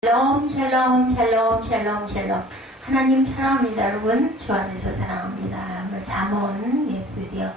샬롬 샬롬 샬롬 샬롬 샬롬. 하나님 사랑합니다. 여러분 주 안에서 사랑합니다. 오늘 잠언 드디어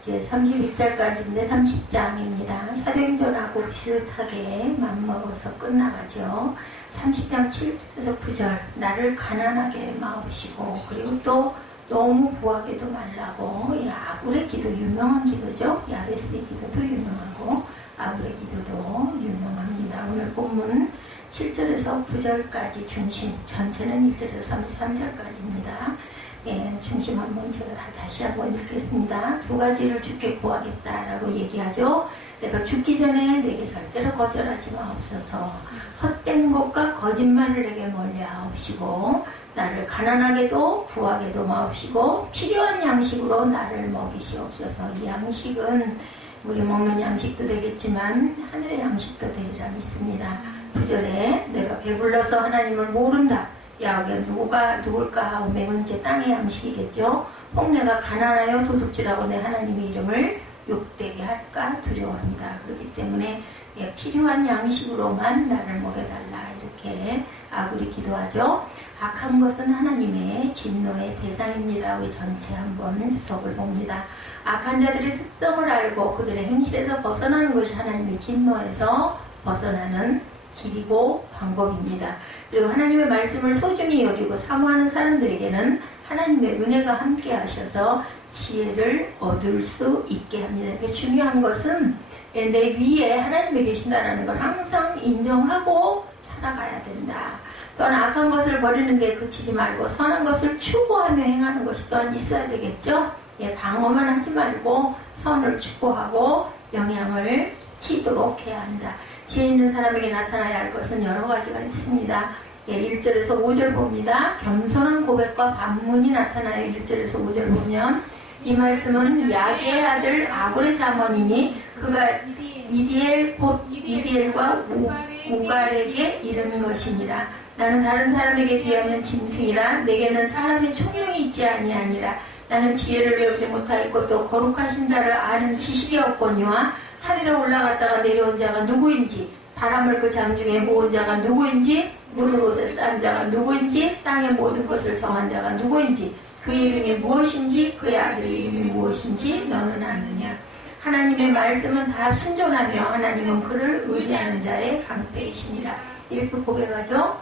이제 31절까지인데 30장입니다. 사도행전하고 비슷하게 맞먹어서 끝나가죠. 30장 7절에서 9절 나를 가난하게 마옵시고, 그리고 또 너무 부하게도 말라고. 이 아굴의 기도 유명한 기도죠. 야베스의 기도도 유명하고 아굴의 기도도 유명합니다. 오늘 본문 7절에서 9절까지 중심, 전체는 1절에서 33절까지입니다. 예, 중심 한번 제가 다시 한번 읽겠습니다. 두 가지를 주께 구하겠다라고 얘기하죠. 내가 죽기 전에 내게 절대로 거절하지 마옵소서. 헛된 것과 거짓말을 내게 멀리하옵시고, 나를 가난하게도 부하게도 마옵시고, 필요한 양식으로 나를 먹이시옵소서. 이 양식은 우리 먹는 양식도 되겠지만 하늘의 양식도 되리라 믿습니다. 9절에 내가 배불러서 하나님을 모른다. 야곱의 누굴까 하고 매은 이제 땅의 양식이겠죠. 혹 내가 가난하여 도둑질하고 내 하나님의 이름을 욕되게 할까 두려워합니다. 그렇기 때문에 필요한 양식으로만 나를 먹여달라, 이렇게 아굴이 기도하죠. 악한 것은 하나님의 진노의 대상입니다. 우리 전체 한번 주석을 봅니다. 악한 자들의 특성을 알고 그들의 행실에서 벗어나는 것이 하나님의 진노에서 벗어나는 길이고 방법입니다. 그리고 하나님의 말씀을 소중히 여기고 사모하는 사람들에게는 하나님의 은혜가 함께 하셔서 지혜를 얻을 수 있게 합니다. 그러니까 중요한 것은 내 위에 하나님이 계신다는 걸 항상 인정하고 살아가야 된다. 또한 악한 것을 버리는 데 그치지 말고 선한 것을 추구하며 행하는 것이 또한 있어야 되겠죠. 방어만 하지 말고 선을 추구하고 영향을 치도록 해야 한다. 지혜 있는 사람에게 나타나야 할 것은 여러 가지가 있습니다. 1절에서 5절 봅니다. 겸손한 고백과 반문이 나타나요. 1절에서 5절 보면 이 말씀은 야게의 아들 아굴의 잠언이니 그가 이디엘 곧 이디엘과 우갈에게 이르는 것이니라. 나는 다른 사람에게 비하면 짐승이라. 내게는 사람의 총명이 있지 아니하니라. 나는 지혜를 배우지 못하였고 또 거룩하신 자를 아는 지식이 없거니와 하늘에 올라갔다가 내려온 자가 누구인지, 바람을 그 장중에 모은 자가 누구인지, 물을 옷에 싼 자가 누구인지, 땅의 모든 것을 정한 자가 누구인지, 그의 이름이 무엇인지, 그의 아들의 이름이 무엇인지 너는 아느냐. 하나님의 말씀은 다 순종하며 하나님은 그를 의지하는 자의 방패이시니라. 이렇게 고백하죠.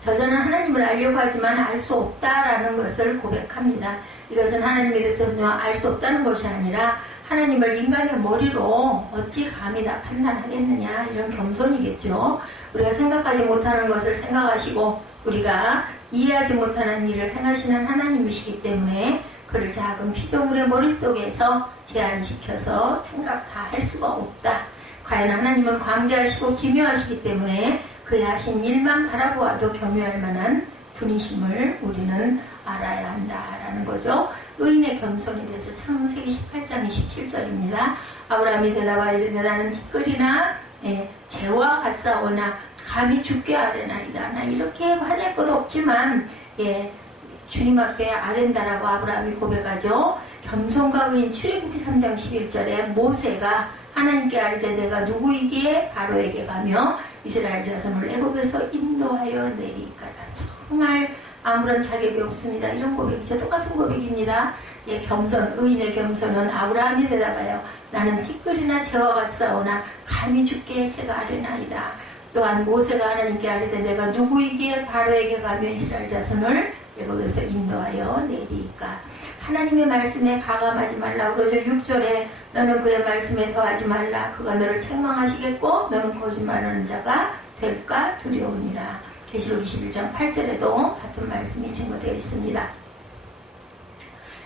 저자는 하나님을 알려고 하지만 알 수 없다라는 것을 고백합니다. 이것은 하나님에 대해서 알 수 없다는 것이 아니라 하나님을 인간의 머리로 어찌 감히 다 판단하겠느냐, 이런 겸손이겠죠. 우리가 생각하지 못하는 것을 생각하시고 우리가 이해하지 못하는 일을 행하시는 하나님이시기 때문에 그를 작은 피조물의 머릿속에서 제한시켜서 생각 다 할 수가 없다. 과연 하나님은 광대하시고 기묘하시기 때문에 그의 하신 일만 바라보아도 겸유할 만한 분이심을 우리는 알아야 한다라는 거죠. 의인의 겸손에 대해서 창세기 18장 27절입니다. 아브라함이 대답하여 이르되 나는 티끌이나 재와 같사오나 감히 죽게 아뢰나이다. 나 이렇게 화낼 것도 없지만 주님 앞에 아랜다라고 아브라함이 고백하죠. 겸손과 의인. 출애굽기 3장 11절에 모세가 하나님께 아뢰되 내가 누구이기에 바로에게 가며 이스라엘 자손을 애굽에서 인도하여 내리까다. 정말 아무런 자격이 없습니다. 이런 고백이죠. 똑같은 고백입니다. 겸손, 의인의 겸손은 아브라함이 대답하여 나는 티끌이나 재와 같사오나 감히 죽게 제가 아뢰나이다. 또한 모세가 하나님께 아뢰되 내가 누구이기에 바로에게 가며 이스라엘 자손을 애굽에서 인도하여 내리까. 하나님의 말씀에 가감하지 말라 그러죠. 6절에 너는 그의 말씀에 더하지 말라. 그가 너를 책망하시겠고 너는 거짓말하는 자가 될까 두려우니라. 계시록 21장 8절에도 같은 말씀이 증거되어 있습니다.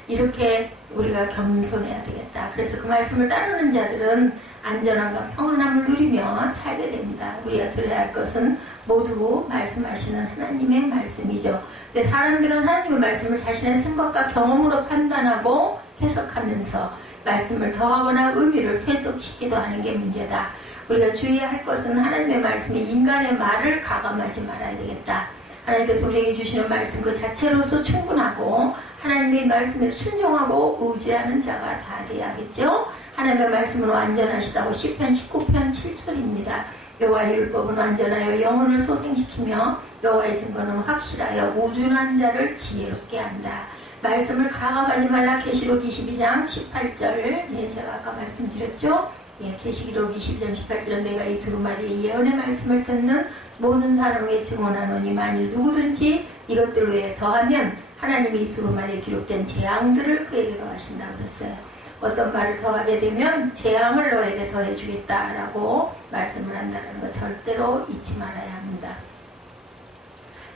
이렇게 우리가 겸손해야 되겠다. 그래서 그 말씀을 따르는 자들은 안전함과 평안함을 누리며 살게 됩니다. 우리가 들어야 할 것은 모두 말씀하시는 하나님의 말씀이죠. 근데 사람들은 하나님의 말씀을 자신의 생각과 경험으로 판단하고 해석하면서 말씀을 더하거나 의미를 퇴색시키기도 하는 게 문제다. 우리가 주의해야 할 것은 하나님의 말씀에 인간의 말을 가감하지 말아야 되겠다. 하나님께서 우리에게 주시는 말씀 그 자체로서 충분하고 하나님의 말씀에 순종하고 의지하는 자가 다 되어야겠죠. 하나님의 말씀으로 안전하시다고 시편 19편 7절입니다. 여호와의 율법은 완전하여 영혼을 소생시키며 여호와의 증거는 확실하여 우준한 자를 지혜롭게 한다. 말씀을 가감하지 말라. 계시록 22장 18절. 예, 제가 아까 말씀드렸죠. 예, 계시록 22장 18절은 내가 이 두루마리의 예언의 말씀을 듣는 모든 사람에게 증언하노니 만일 누구든지 이것들 외에 더하면 하나님이 이 두루마리에 기록된 재앙들을 그에게 더하신다 그랬어요. 어떤 말을 더하게 되면 재앙을 너에게 더해주겠다라고 말씀을 한다는 거 절대로 잊지 말아야 합니다.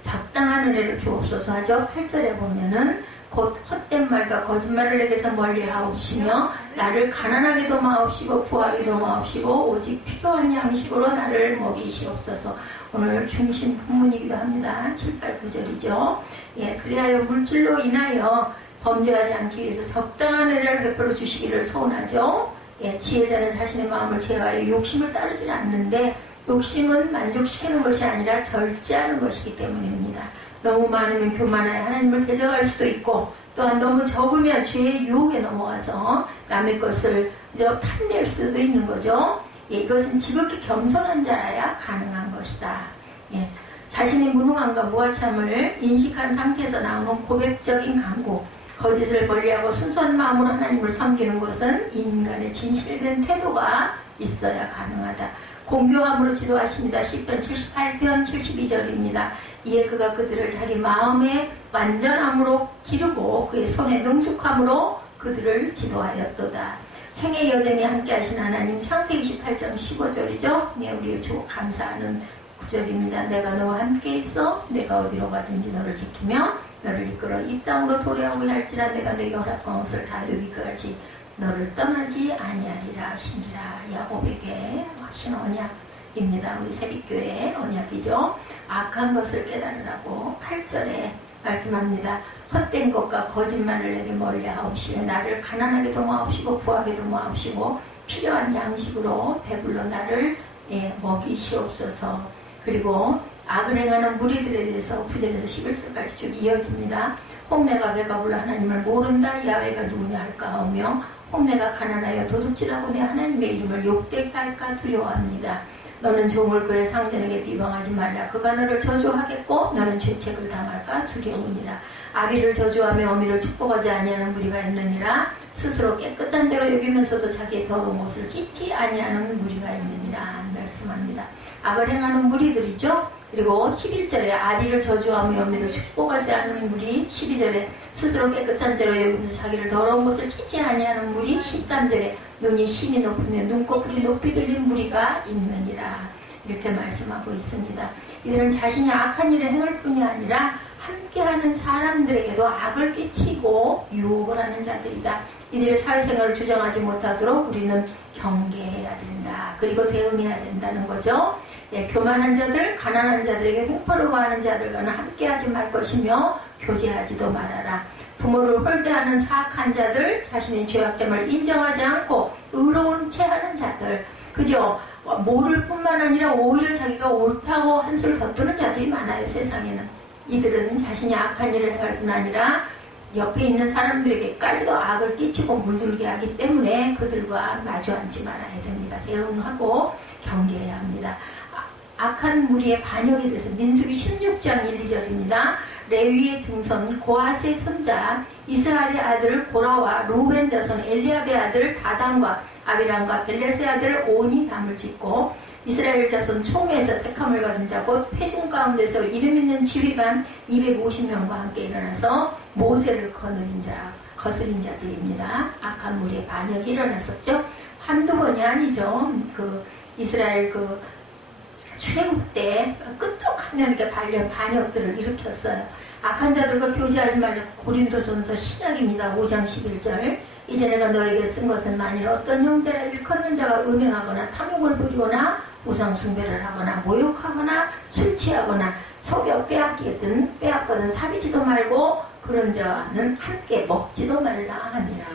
적당한 은혜를 주옵소서 하죠. 8절에 보면은 곧 헛된 말과 거짓말을 내게서 멀리하옵시며 나를 가난하게도 마옵시고 부하게도 마옵시고 오직 필요한 양식으로 나를 먹이시옵소서. 오늘 중심 본문이기도 합니다. 7, 8, 9절이죠. 예, 그리하여 물질로 인하여 범죄하지 않기 위해서 적당한 은혜를 베풀어 주시기를 소원하죠. 예, 지혜자는 자신의 마음을 제어하여 욕심을 따르지 않는데 욕심은 만족시키는 것이 아니라 절제하는 것이기 때문입니다. 너무 많으면 교만하여 하나님을 대적할 수도 있고 또한 너무 적으면 죄의 유혹에 넘어가서 남의 것을 탐낼 수도 있는 거죠. 예, 이것은 지극히 겸손한 자라야 가능한 것이다. 예, 자신의 무능함과 무하참을 인식한 상태에서 나오는 고백적인 간구, 거짓을 멀리하고 순수한 마음으로 하나님을 섬기는 것은 인간의 진실된 태도가 있어야 가능하다. 공교함으로 지도하십니다. 시편 78편 72절입니다. 이에 그가 그들을 자기 마음의 완전함으로 기르고 그의 손의 능숙함으로 그들을 지도하였도다. 생의 여정에 함께 하신 하나님. 창세기 28장 15절이죠. 네, 우리 감사하는 구절입니다. 내가 너와 함께 있어 내가 어디로 가든지 너를 지키며 너를 이끌어 이 땅으로 도래하고 할지라 내가 내게 허락한 것을 다 이루기까지 너를 떠나지 아니하리라 하신지라. 야곱에게 하신 언약입니다. 우리 새빛교회의 언약이죠. 악한 것을 깨달으라고 8절에 말씀합니다. 헛된 것과 거짓말을 내게 멀리하옵시며 나를 가난하게도 마옵시고 부하게도 마옵시고 필요한 양식으로 배불러 나를 먹이시옵소서. 그리고 악을 행하는 무리들에 대해서 9절에서 11절까지 쭉 이어집니다. 홍내가 배가 불러 하나님을 모른다. 야훼가 누구냐 할까 하며 홍내가 가난하여 도둑질하고 내 하나님의 이름을 욕되게 할까 두려워합니다. 너는 종을 그의 상전에게 비방하지 말라. 그가 너를 저주하겠고 너는 죄책을 당할까 두려우니라. 아비를 저주하며 어미를 축복하지 아니하는 무리가 있느니라. 스스로 깨끗한 자로 여기면서도 자기의 더러운 것을 찢지 아니하는 무리가 있느니라 말씀합니다. 악을 행하는 무리들이죠. 그리고 11절에 아리를 저주하며 어미를 축복하지 않는 무리, 12절에 스스로 깨끗한 자로 여기면서 자기를 더러운 것을 찢지 아니하는 무리, 13절에 눈이 심히 높으며 눈꺼풀이 높이 들린 무리가 있느니라 이렇게 말씀하고 있습니다. 이들은 자신이 악한 일을 행할 뿐이 아니라 함께하는 사람들에게도 악을 끼치고 유혹을 하는 자들이다. 이들의 사회생활을 주장하지 못하도록 우리는 경계해야 된다. 그리고 대응해야 된다는 거죠. 예, 교만한 자들, 가난한 자들에게 횡포를 가하는 자들과는 함께하지 말 것이며 교제하지도 말아라. 부모를 홀대하는 사악한 자들, 자신의 죄악됨을 인정하지 않고 의로운 채 하는 자들, 그죠? 모를 뿐만 아니라 오히려 자기가 옳다고 한술 덧두는 자들이 많아요. 세상에는. 이들은 자신이 악한 일을 행할 뿐 아니라 옆에 있는 사람들에게까지도 악을 끼치고 물들게 하기 때문에 그들과 마주 앉지 말아야 됩니다. 대응하고 경계해야 합니다. 악한 무리의 반역에 대해서 민수기 16장 1, 2절입니다. 레위의 증손 고핫의 손자 이스라엘의 아들 고라와 루벤 자손 엘리압의 아들 다단과 아비람과 벨렛의 아들 온이 담을 짓고 이스라엘 자손 총회에서 택함을 받은 자 곧 회중 가운데서 이름 있는 지휘관 250명과 함께 일어나서 모세를 거스린 자들입니다. 악한 무리의 반역이 일어났었죠. 한두 번이 아니죠. 이스라엘 출애굽 때 끄떡하면 이렇게 반역들을 일으켰어요. 악한 자들과 교제하지 말라. 고린도전서 신약입니다. 5장 11절. 이제 내가 너에게 쓴 것은 만일 어떤 형제라 일컫는 자가 음행하거나 탐욕을 부리거나 우상 숭배를 하거나 모욕하거나 술 취하거나 속여 빼앗거든 사귀지도 말고 그런 자와는 함께 먹지도 말라 하니라.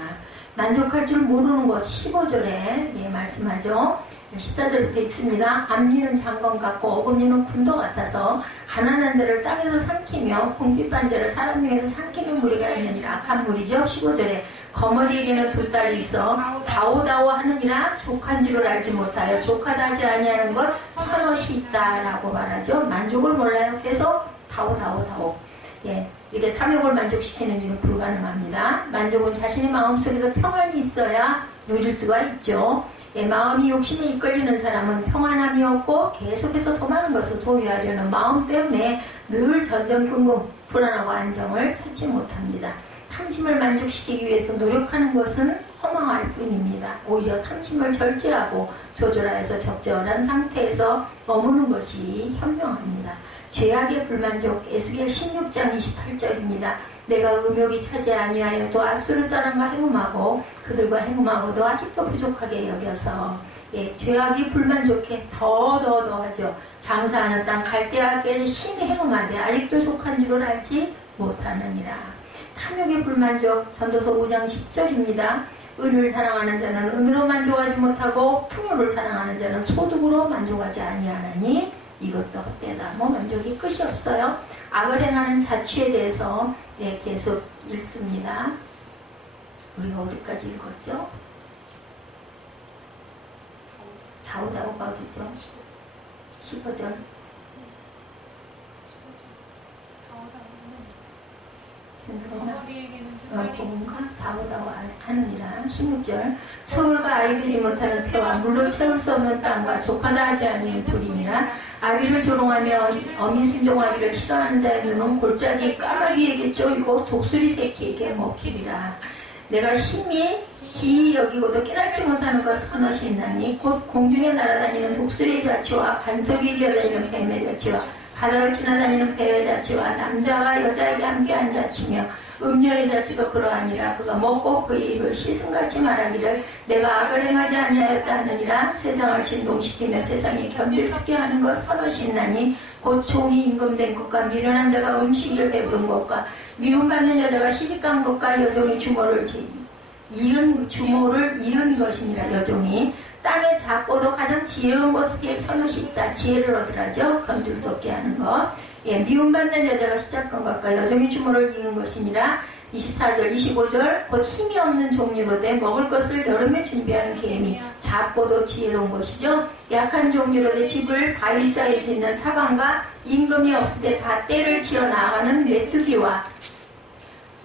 만족할 줄 모르는 것 15절에 말씀하죠. 14절부터 있습니다. 앞니는 장검 같고 어금니는 군도 같아서 가난한 자를 땅에서 삼키며 궁핍한 자를 사람 중에서 삼키는 무리가 있느니라. 악한 무리죠. 15절에 거머리에게는 두 딸이 있어 다오다오 하느니라. 족한 줄을 알지 못하여 족하다 하지 아니하는 것 선엇이 있다라고 말하죠. 만족을 몰라요. 계속 다오. 예, 이게 탐욕을 만족시키는 일은 불가능합니다. 만족은 자신의 마음속에서 평안이 있어야 누릴 수가 있죠. 예, 마음이 욕심에 이끌리는 사람은 평안함이 없고 계속해서 더 많은 것을 소유하려는 마음 때문에 늘 전전긍긍 불안하고 안정을 찾지 못합니다. 탐심을 만족시키기 위해서 노력하는 것은 허망할 뿐입니다. 오히려 탐심을 절제하고 조절하여서 적절한 상태에서 머무는 것이 현명합니다. 죄악의 불만족. 에스겔 16장 28절입니다. 내가 음욕이 차지 아니하여도 아수르 사람과 행음하고 그들과 행음하고도 아직도 부족하게 여겨서, 예, 죄악이 불만족해 더 하죠. 장사하는 땅 갈대아에게 심히 행음하되 아직도 족한 줄을 알지 못하느니라. 탐욕의 불만족. 전도서 5장 10절입니다. 은을 사랑하는 자는 은으로 만족하지 못하고 풍요를 사랑하는 자는 소득으로 만족하지 아니하나니 이것도 헛되다. 만족이 끝이 없어요. 악을 행하는 자취에 대해서, 예, 계속 읽습니다. 우리가 어디까지 읽었죠? 다오다오가 어디죠? 15절. 뭔가 다오다오 하느니라. 16절. 서울과 아이 되지 못하는 태와 물로 채울 수 없는 땅과 족하다 하지 않는 불이니라. 아비를 조롱하며 어미 순종하기를 싫어하는 자의 눈은 골짜기 까마귀에게 쪼이고 독수리 새끼에게 먹히리라. 내가 심히 기이 여기고도 깨닫지 못하는 것 선엇이 있나니 곧 공중에 날아다니는 독수리의 자취와 반석 위에 뛰어다니는 뱀의 자취와 바다를 지나다니는 배의 자취와 남자와 여자에게 함께한 자취며 음녀의 자취도 그러하니라. 그가 먹고 그의 입을 씻음같이 말하기를 내가 악을 행하지 아니하였다 하느니라. 세상을 진동시키며 세상에 견딜수게 하는 것 선엇이 있나니 곧 종이 임금된 것과 미련한 자가 음식을 배부른 것과 미움받는 여자가 시집간 것과 여종이 주모를 이은 것이니라. 여종이 땅에 작고도 가장 지혜로운 것에 선엇이 있다. 지혜를 얻으라죠. 견딜 수 없게 하는 것. 예, 미움받는 여자가 시작한 것과 여종이 주모를 이은 것이니라. 24절 25절 곧 힘이 없는 종류로 돼 먹을 것을 여름에 준비하는 개미. 작고도 지혜로운 것이죠. 약한 종류로 돼 집을 바위 사이에 짓는 사방과 임금이 없을 때 다 떼를 지어 나아가는 메뚜기와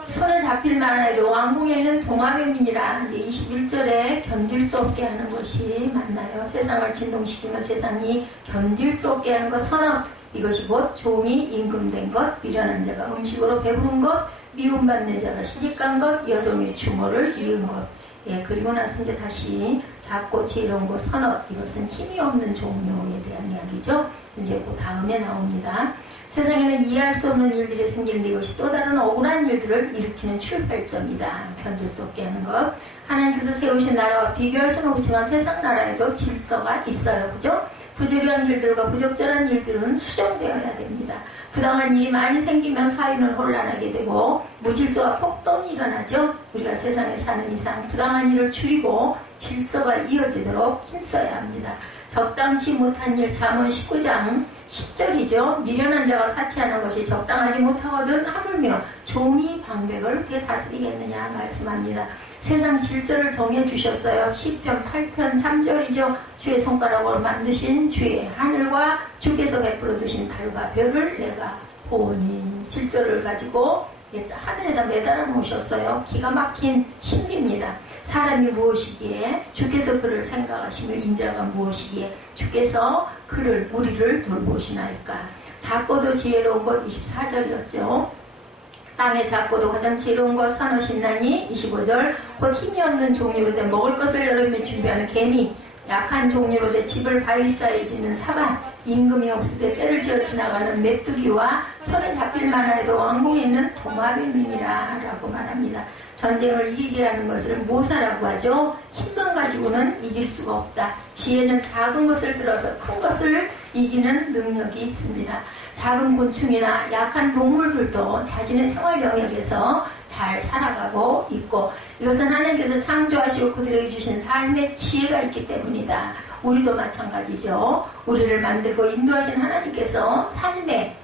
손에 잡힐 만해도 왕궁에는 동화뱀이니라. 21절에 견딜 수 없게 하는 것이 맞나요? 세상을 진동시키며 세상이 견딜 수 없게 하는 것 선언. 이것이 곧 종이 임금된 것, 미련한 자가 음식으로 배부른 것, 미움받는 자가 시집간 것, 여종의 주모를 이은 것. 예, 그리고 나서 이제 다시 작고 지혜로운 것 선언. 이것은 힘이 없는 종류에 대한 이야기죠. 이제 그 다음에 나옵니다. 세상에는 이해할 수 없는 일들이 생기는데 이것이 또 다른 억울한 일들을 일으키는 출발점이다. 견딜 수 없게 하는 것. 하나님께서 세우신 나라와 비교할 수는 없지만 세상 나라에도 질서가 있어요. 그죠? 부조리한 일들과 부적절한 일들은 수정되어야 됩니다. 부당한 일이 많이 생기면 사회는 혼란하게 되고 무질서와 폭동이 일어나죠. 우리가 세상에 사는 이상 부당한 일을 줄이고 질서가 이어지도록 힘써야 합니다. 적당치 못한 일. 잠언 19장 10절이죠. 미련한 자가 사치하는 것이 적당하지 못하거든 하물며 종이 방백을 어떻게 다스리겠느냐 말씀합니다. 세상 질서를 정해주셨어요. 시편 8편 3절이죠. 주의 손가락으로 만드신 주의 하늘과 주께서 베풀어 두신 달과 별을 내가 보니. 질서를 가지고 하늘에다 매달아 놓으셨어요. 기가 막힌 신비입니다. 사람이 무엇이기에 주께서 그를 생각하시며 인자가 무엇이기에 주께서 그를 우리를 돌보시나이까. 작고도 지혜로운 것 24절이었죠. 땅에 작고도 가장 지혜로운 것 선엇이 있나니 25절 곧 힘이 없는 종류로 된 먹을 것을 여름에 준비하는 개미. 약한 종류로 된 집을 바위 사이에 짓는 사반. 임금이 없을 때 때를 지어 지나가는 메뚜기와 손에 잡힐 만하여도 왕궁에 있는 도마뱀이니라 라고 말합니다. 전쟁을 이기게 하는 것을 모사라고 하죠. 힘만 가지고는 이길 수가 없다. 지혜는 작은 것을 들어서 큰 것을 이기는 능력이 있습니다. 작은 곤충이나 약한 동물들도 자신의 생활 영역에서 잘 살아가고 있고 이것은 하나님께서 창조하시고 그들에게 주신 삶의 지혜가 있기 때문이다. 우리도 마찬가지죠. 우리를 만들고 인도하신 하나님께서 삶에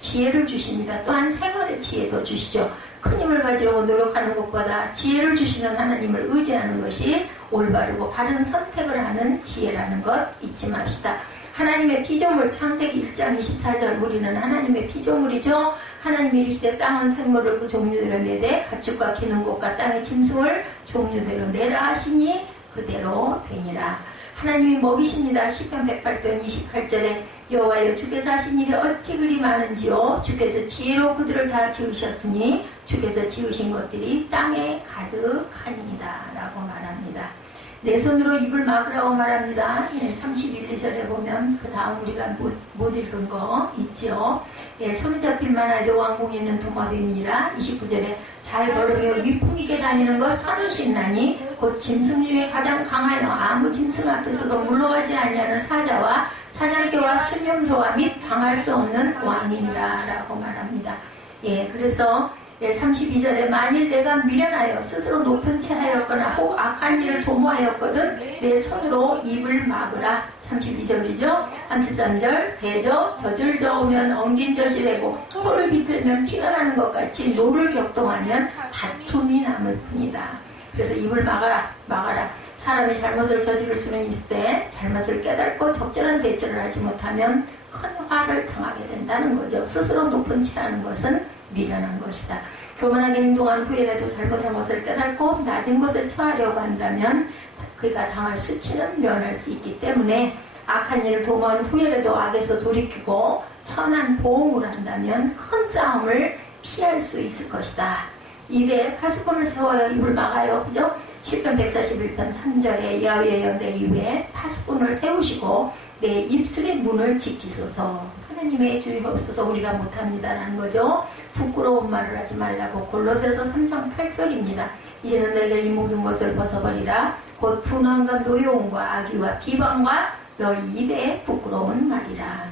지혜를 주십니다. 또한 생활의 지혜도 주시죠. 큰 힘을 가지려고 노력하는 것보다 지혜를 주시는 하나님을 의지하는 것이 올바르고 바른 선택을 하는 지혜라는 것 잊지 맙시다. 하나님의 피조물, 창세기 1장 24절, 우리는 하나님의 피조물이죠. 하나님이 이르시되 땅은 생물을 그 종류대로 내되 가축과 기는 곳과 땅의 짐승을 종류대로 내라 하시니 그대로 되니라. 하나님이 먹이십니다. 시편 108편 28절에 여호와여 주께서 하신 일이 어찌 그리 많은지요. 주께서 지혜로 그들을 다 지으셨으니 주께서 지으신 것들이 땅에 가득하니이다 라고 말합니다. 내 손으로 입을 막으라고 말합니다. 31절에 보면 그 다음 우리가 못 읽은 거 있죠. 손에 잡힐 만하여도 왕궁에 있는 도마뱀이라. 29절에 잘 걸으며 위풍있게 다니는 것 선우신나니 곧 짐승 중에 가장 강하여 아무 짐승 앞에서도 물러가지 아니하는 사자와 사냥개와 순념소와 및 당할 수 없는 왕이니라 라고 말합니다. 그래서 32절에 만일 내가 미련하여 스스로 높은 채 하였거나 혹 악한 일을 도모하였거든 내 손으로 입을 막으라. 32절이죠. 33절 대저 젖을 저으면 엉긴 젖이 되고 코를 비틀면 피가 나는 것 같이 노를 격동하면 다툼이 남을 뿐이다. 그래서 입을 막아라. 사람이 잘못을 저지를 수는 있을 잘못을 깨닫고 적절한 대처를 하지 못하면 큰 화를 당하게 된다는 거죠. 스스로 높은 채 하는 것은 미련한 것이다. 교만하게 행동한 후에라도 잘못한 것을 깨닫고 낮은 것에 처하려고 한다면 그가 당할 수치는 면할 수 있기 때문에 악한 일을 도모한 후에라도 악에서 돌이키고 선한 보응을 한다면 큰 싸움을 피할 수 있을 것이다. 입에 파수꾼을 세워야 입을 막아요. 그죠? 시편 141편 3절에 여호와여 내 입에 파수꾼을 세우시고 내 입술의 문을 지키소서. 하나님의 주님 없어서 우리가 못합니다라는 거죠. 부끄러운 말을 하지 말라고. 골로새서 3장 8절입니다. 이제는 내가 이 모든 것을 벗어버리라. 곧 분함과 노여움과 악의와 비방과 너희 입에 부끄러운 말이라.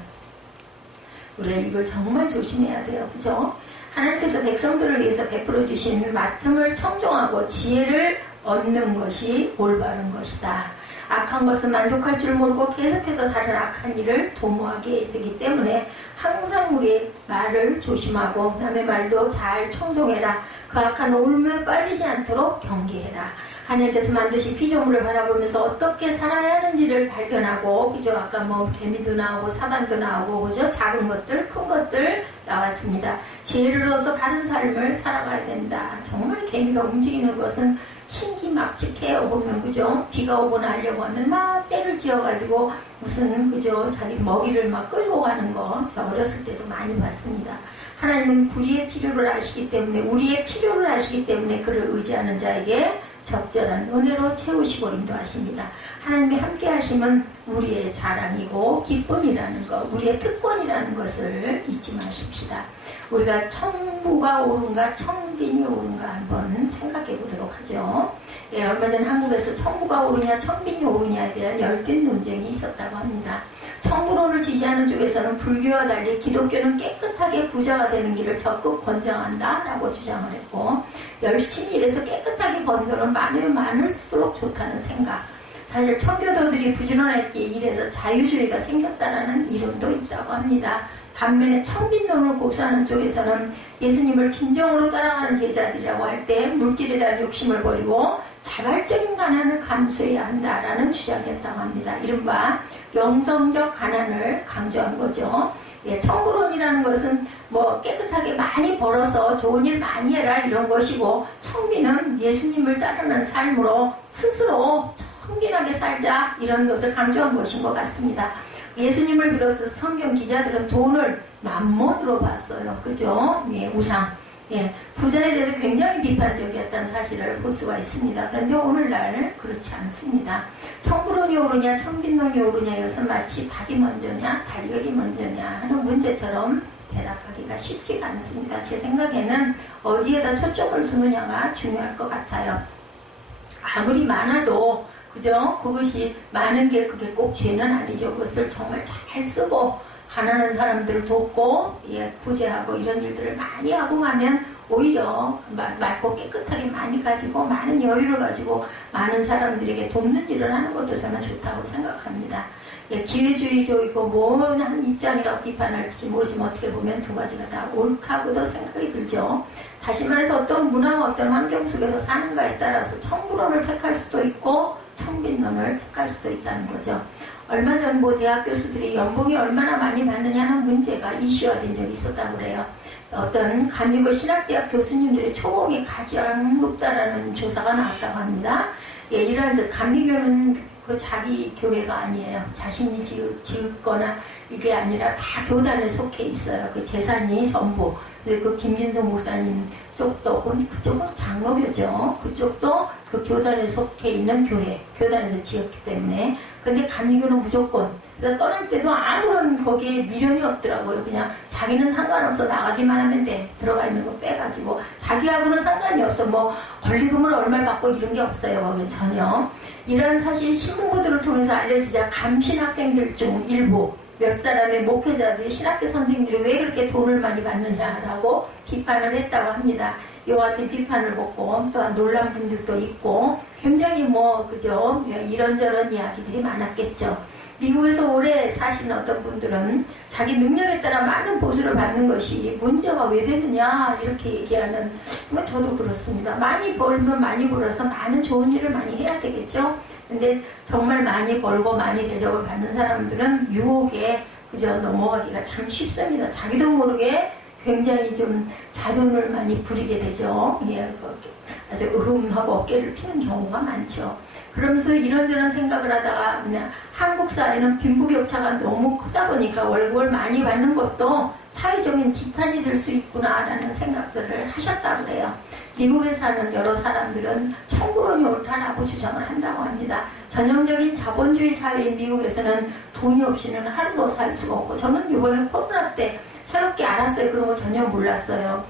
우리가 입을 정말 조심해야 돼요. 그죠? 하나님께서 백성들을 위해서 베풀어 주신 맡음을 청종하고 지혜를 얻는 것이 올바른 것이다. 악한 것은 만족할 줄 모르고 계속해서 다른 악한 일을 도모하게 되기 때문에 항상 우리 말을 조심하고 남의 말도 잘 청종해라. 그 악한 올무에 빠지지 않도록 경계해라. 하나님께서 만드신 피조물을 바라보면서 어떻게 살아야 하는지를 발견하고, 그죠? 아까 개미도 나오고 사람도 나오고, 그죠? 작은 것들, 큰 것들 나왔습니다. 지혜를 얻어서 바른 삶을 살아가야 된다. 정말 개미가 움직이는 것은 신기막직해요. 보면, 그죠? 비가 오거나 하려고 하면 막 때를 지어가지고 무슨, 그죠? 자기 먹이를 막 끌고 가는 거, 저 어렸을 때도 많이 봤습니다. 하나님은 우리의 필요를 아시기 때문에, 우리의 필요를 아시기 때문에 그를 의지하는 자에게 적절한 은혜로 채우시고 인도하십니다. 하나님이 함께 하심은 우리의 자랑이고 기쁨이라는 것, 우리의 특권이라는 것을 잊지 마십시다. 우리가 천부가 옳은가 천빈이 옳은가 한번 생각해 보도록 하죠. 얼마 전 한국에서 천부가 옳으냐 천빈이 옳으냐에 대한 열띤 논쟁이 있었다고 합니다. 천부론을 지지하는 쪽에서는 불교와 달리 기독교는 깨끗하게 부자가 되는 길을 적극 권장한다 라고 주장을 했고, 열심히 일해서 깨끗하게 번 돈은 많으면 많을수록 좋다는 생각, 사실 청교도들이 부지런하게 일해서 자유주의가 생겼다라는 이론도 있다고 합니다. 반면에 천빈론을 고수하는 쪽에서는 예수님을 진정으로 따라가는 제자들이라고 할 때 물질에 대한 욕심을 버리고 자발적인 가난을 감수해야 한다라는 주장이었다고 합니다. 이른바 영성적 가난을 강조한 거죠. 천부론이라는 것은 깨끗하게 많이 벌어서 좋은 일 많이 해라 이런 것이고, 천빈은 예수님을 따르는 삶으로 스스로 청빈하게 살자 이런 것을 강조한 것인 것 같습니다. 예수님을 비롯해서 성경 기자들은 돈을 만몬으로 봤어요. 그죠? 우상. 부자에 대해서 굉장히 비판적이었다는 사실을 볼 수가 있습니다. 그런데 오늘날 그렇지 않습니다. 천부론이 오르냐 천빈론이 오르냐, 이것은 마치 닭이 먼저냐 달걀이 먼저냐 하는 문제처럼 대답하기가 쉽지가 않습니다. 제 생각에는 어디에다 초점을 두느냐가 중요할 것 같아요. 아무리 많아도, 그죠? 그것이 많은 게 그게 꼭 죄는 아니죠. 그것을 정말 잘 쓰고 가난한 사람들을 돕고 부재하고 이런 일들을 많이 하고 가면 오히려 맑고 깨끗하게 많이 가지고 많은 여유를 가지고 많은 사람들에게 돕는 일을 하는 것도 저는 좋다고 생각합니다. 예, 기회주의적이고 뭐한 입장이라고 비판할지 모르지만 어떻게 보면 두 가지가 다 옳다고도 생각이 들죠. 다시 말해서 어떤 문화와 어떤 환경 속에서 사는가에 따라서 청부론을 택할 수도 있고 청빈론을 택할 수도 있다는 거죠. 얼마 전 뭐 대학 교수들이 연봉이 얼마나 많이 받느냐는 문제가 이슈화된 적이 있었다고 그래요. 어떤 간유고 신학대학 교수님들의 초봉이 가장 높다라는 조사가 나왔다고 합니다. 예, 이러한 감리교는 그 자기 교회가 아니에요. 자신이 지었거나 이게 아니라 다 교단에 속해 있어요. 그 재산이 전부. 그 김진성 목사님 쪽도 그쪽은 장로교죠. 그쪽도 그 교단에 속해 있는 교회, 교단에서 지었기 때문에. 근데 감리교는 무조건 그래서 떠날 때도 아무런 거기에 미련이 없더라고요. 그냥 자기는 상관없어 나가기만 하면 돼. 들어가 있는 거 빼가지고 자기하고는 상관이 없어. 뭐 권리금을 얼마 받고 이런 게 없어요. 거기 전혀. 이런 사실 신문보도를 통해서 알려지자 감신 학생들 중 일부 몇 사람의 목회자들이 신학교 선생님들이 왜 그렇게 돈을 많이 받느냐라고 비판을 했다고 합니다. 이와 같은 비판을 받고 또한 놀란 분들도 있고 굉장히 그죠? 이런저런 이야기들이 많았겠죠. 미국에서 오래 사시는 어떤 분들은 자기 능력에 따라 많은 보수를 받는 것이 문제가 왜 되느냐 이렇게 얘기하는 저도 그렇습니다. 많이 벌면 많이 벌어서 많은 좋은 일을 많이 해야 되겠죠. 근데 정말 많이 벌고 많이 대접을 받는 사람들은 유혹에 그저 넘어가기가 참 쉽습니다. 자기도 모르게 굉장히 좀 자존을 많이 부리게 되죠. 예, 아주 으흠하고 어깨를 피는 경우가 많죠. 그러면서 이런저런 생각을 하다가 그냥 한국 사회는 빈부격차가 너무 크다 보니까 월급을 많이 받는 것도 사회적인 지탄이 될 수 있구나라는 생각들을 하셨다고 그래요. 미국에 사는 여러 사람들은 청구론이 옳다라고 주장을 한다고 합니다. 전형적인 자본주의 사회인 미국에서는 돈이 없이는 하루도 살 수가 없고 저는 이번에 코로나 때 새롭게 알았어요. 그런 거 전혀 몰랐어요.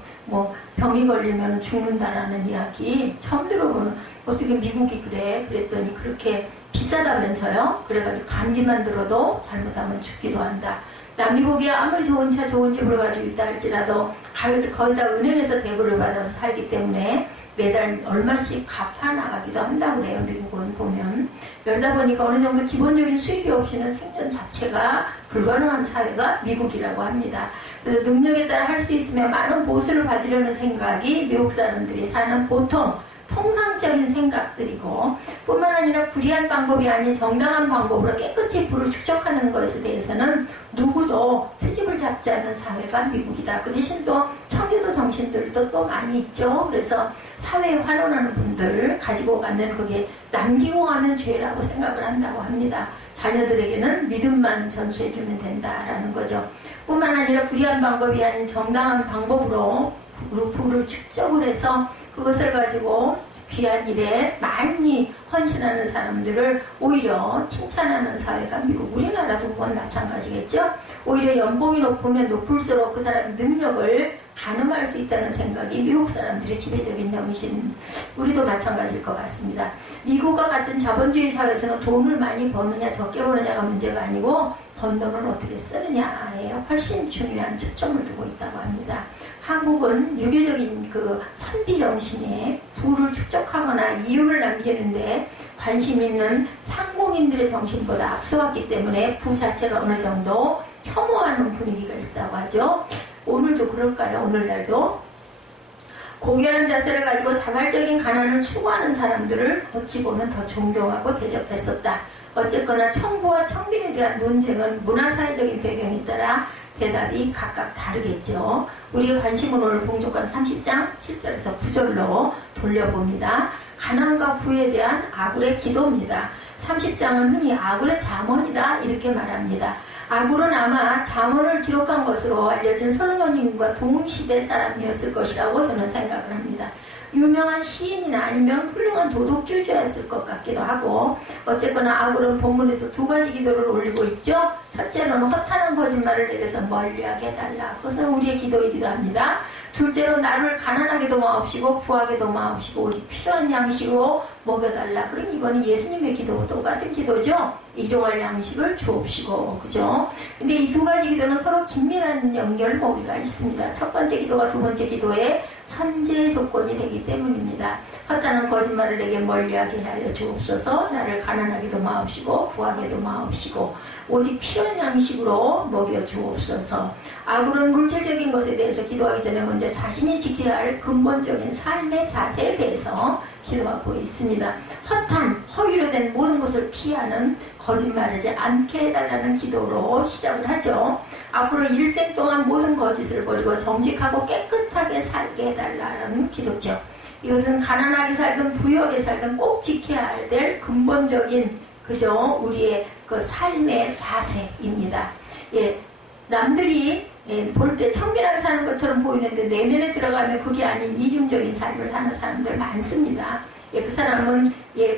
병이 걸리면 죽는다라는 이야기 처음 들어보는 어떻게 미국이 그래? 그랬더니 그렇게 비싸다면서요. 그래가지고 감기만 들어도 잘못하면 죽기도 한다. 남미국이 아무리 좋은 차 좋은 집을 가지고 있다 할지라도 거기다 은행에서 대부를 받아서 살기 때문에 매달 얼마씩 갚아 나가기도 한다고 그래요. 미국은 보면. 그러다 보니까 어느 정도 기본적인 수입이 없이는 생존 자체가 불가능한 사회가 미국이라고 합니다. 그래서 능력에 따라 할 수 있으면 많은 보수를 받으려는 생각이 미국 사람들이 사는 보통 통상적인 생각들이고 뿐만 아니라 불의한 방법이 아닌 정당한 방법으로 깨끗이 부를 축적하는 것에 대해서는 누구도 트집을 잡지 않은 사회가 미국이다. 그 대신 또 청교도 정신들도 또 많이 있죠. 그래서 사회에 환원하는 분들 가지고 가는 그게 남기고 가는 죄라고 생각을 한다고 합니다. 자녀들에게는 믿음만 전수해주면 된다라는 거죠. 뿐만 아니라 불의한 방법이 아닌 정당한 방법으로 부를 축적을 해서 그것을 가지고 귀한 일에 많이 헌신하는 사람들을 오히려 칭찬하는 사회가 미국, 우리나라도 그건 마찬가지겠죠. 오히려 연봉이 높으면 높을수록 그 사람의 능력을 가늠할 수 있다는 생각이 미국 사람들의 지배적인 정신, 우리도 마찬가지일 것 같습니다. 미국과 같은 자본주의 사회에서는 돈을 많이 버느냐 적게 버느냐가 문제가 아니고 번 돈을 어떻게 쓰느냐에 훨씬 중요한 초점을 두고 있다고 합니다. 한국은 유교적인 그 선비 정신에 부를 축적하거나 이윤을 남기는데 관심 있는 상공인들의 정신보다 앞서왔기 때문에 부 자체를 어느 정도 혐오하는 분위기가 있다고 하죠. 오늘도 그럴까요? 오늘날도 공연한 자세를 가지고 자발적인 가난을 추구하는 사람들을 어찌 보면 더 존경하고 대접했었다. 어쨌거나 청부와 청빈에 대한 논쟁은 문화사회적인 배경에 따라 대답이 각각 다르겠죠. 우리의 관심은 오늘 봉독한 30장 7절에서 9절로 돌려봅니다. 가난과 부에 대한 아굴의 기도입니다. 30장은 흔히 아굴의 잠언이다 이렇게 말합니다. 아굴은 아마 잠언을 기록한 것으로 알려진 솔로몬님과 동시대 사람이었을 것이라고 저는 생각을 합니다. 유명한 시인이나 아니면 훌륭한 도덕주의자였을 것 같기도 하고 어쨌거나 아굴은 본문에서 두 가지 기도를 올리고 있죠. 첫째로는 허탄한 거짓말을 내게서 멀리하게 해달라. 그것은 우리의 기도이기도 합니다. 둘째로 나를 가난하게도 마옵시고 부하게도 마옵시고 오직 필요한 양식으로 먹여달라. 그럼 이거는 예수님의 기도와 똑같은 기도죠. 일용할 양식을 주옵시고 그죠? 근데 이 두 가지 기도는 서로 긴밀한 연결 우리가 있습니다. 첫 번째 기도와 두 번째 기도에 선제 조건이 되기 때문입니다. 허탄한 거짓말을 내게 멀리하게 하여 주옵소서. 나를 가난하게도 마옵시고 부하게도 마옵시고 오직 필요한 양식으로 먹여 주옵소서. 아굴은 물질적인 것에 대해서 기도하기 전에 먼저 자신이 지켜야 할 근본적인 삶의 자세에 대해서 기도하고 있습니다. 허탄, 허위로 된 모든 것을 피하는 거짓말하지 않게 해달라는 기도로 시작을 하죠. 앞으로 일생 동안 모든 거짓을 버리고 정직하고 깨끗하게 살게 해달라는 기도죠. 이것은 가난하게 살든 부유하게 살든 꼭 지켜야 될 근본적인 그죠? 우리의 그 삶의 자세입니다. 예, 남들이 볼 때 청결하게 사는 것처럼 보이는데 내면에 들어가면 그게 아닌 이중적인 삶을 사는 사람들 많습니다. 예, 그 사람은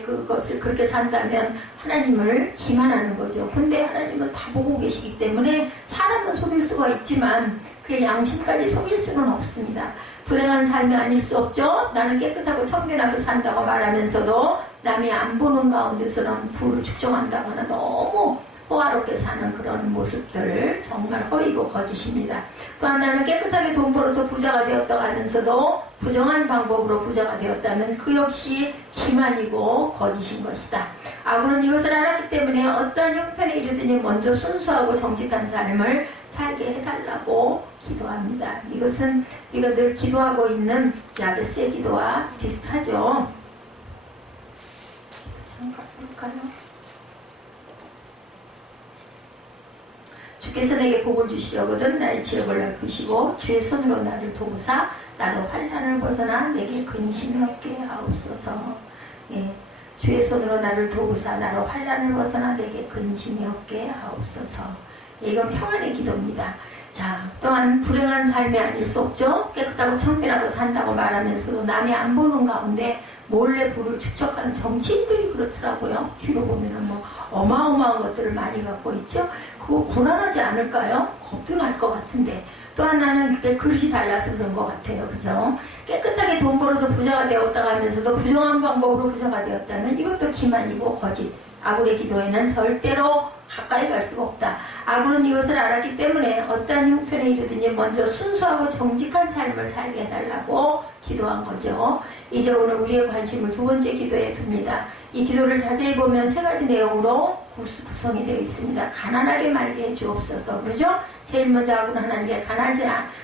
그것을 그렇게 산다면 하나님을 기만하는 거죠. 근데 하나님은 다 보고 계시기 때문에 사람은 속일 수가 있지만 그의 양심까지 속일 수는 없습니다. 불행한 삶이 아닐 수 없죠. 나는 깨끗하고 청결하게 산다고 말하면서도 남이 안 보는 가운데서는 부를 축적한다거나 너무 호화롭게 사는 그런 모습들 정말 허위고 거짓입니다. 또한 나는 깨끗하게 돈 벌어서 부자가 되었다고 하면서도 부정한 방법으로 부자가 되었다면 그 역시 기만이고 거짓인 것이다. 아굴은 이것을 알았기 때문에 어떠한 형편에 이르더니 먼저 순수하고 정직한 삶을 살게 해달라고 기도합니다. 이것은 우리가 늘 기도하고 있는 야베스의 기도와 비슷하죠. 잠깐 볼까요? 주께서 내게 복을 주시려거든 나의 지역을 넓히시고 주의 손으로 나를 도우사 나로 환난을 벗어나 내게 근심이 없게 하옵소서. 예, 주의 손으로 나를 도우사 나로 환난을 벗어나 내게 근심이 없게 하옵소서. 예, 이건 평안의 기도입니다. 자, 또한 불행한 삶이 아닐 수 없죠. 깨끗하고 청결하고 산다고 말하면서도 남이 안 보는 가운데 몰래 부를 축적하는 정치인들이 그렇더라고요. 뒤로 보면은 뭐 어마어마한 것들을 많이 갖고 있죠. 그거 불안하지 않을까요? 겁도 날 것 같은데. 또한 나는 그게 그릇이 달라서 그런 것 같아요. 그죠? 깨끗하게 돈 벌어서 부자가 되었다고 하면서도 부정한 방법으로 부자가 되었다면 이것도 기만이고 거짓. 아굴의 기도에는 절대로 가까이 갈 수가 없다. 아굴은 이것을 알았기 때문에 어떠한 형편에 이르든지 먼저 순수하고 정직한 삶을 살게 해달라고 기도한 거죠. 이제 오늘 우리의 관심을 두 번째 기도에 둡니다. 이 기도를 자세히 보면 세 가지 내용으로 구성이 되어 있습니다. 가난하게 말게 해주옵소서. 그러죠? 제일 먼저 아굴은 하나님께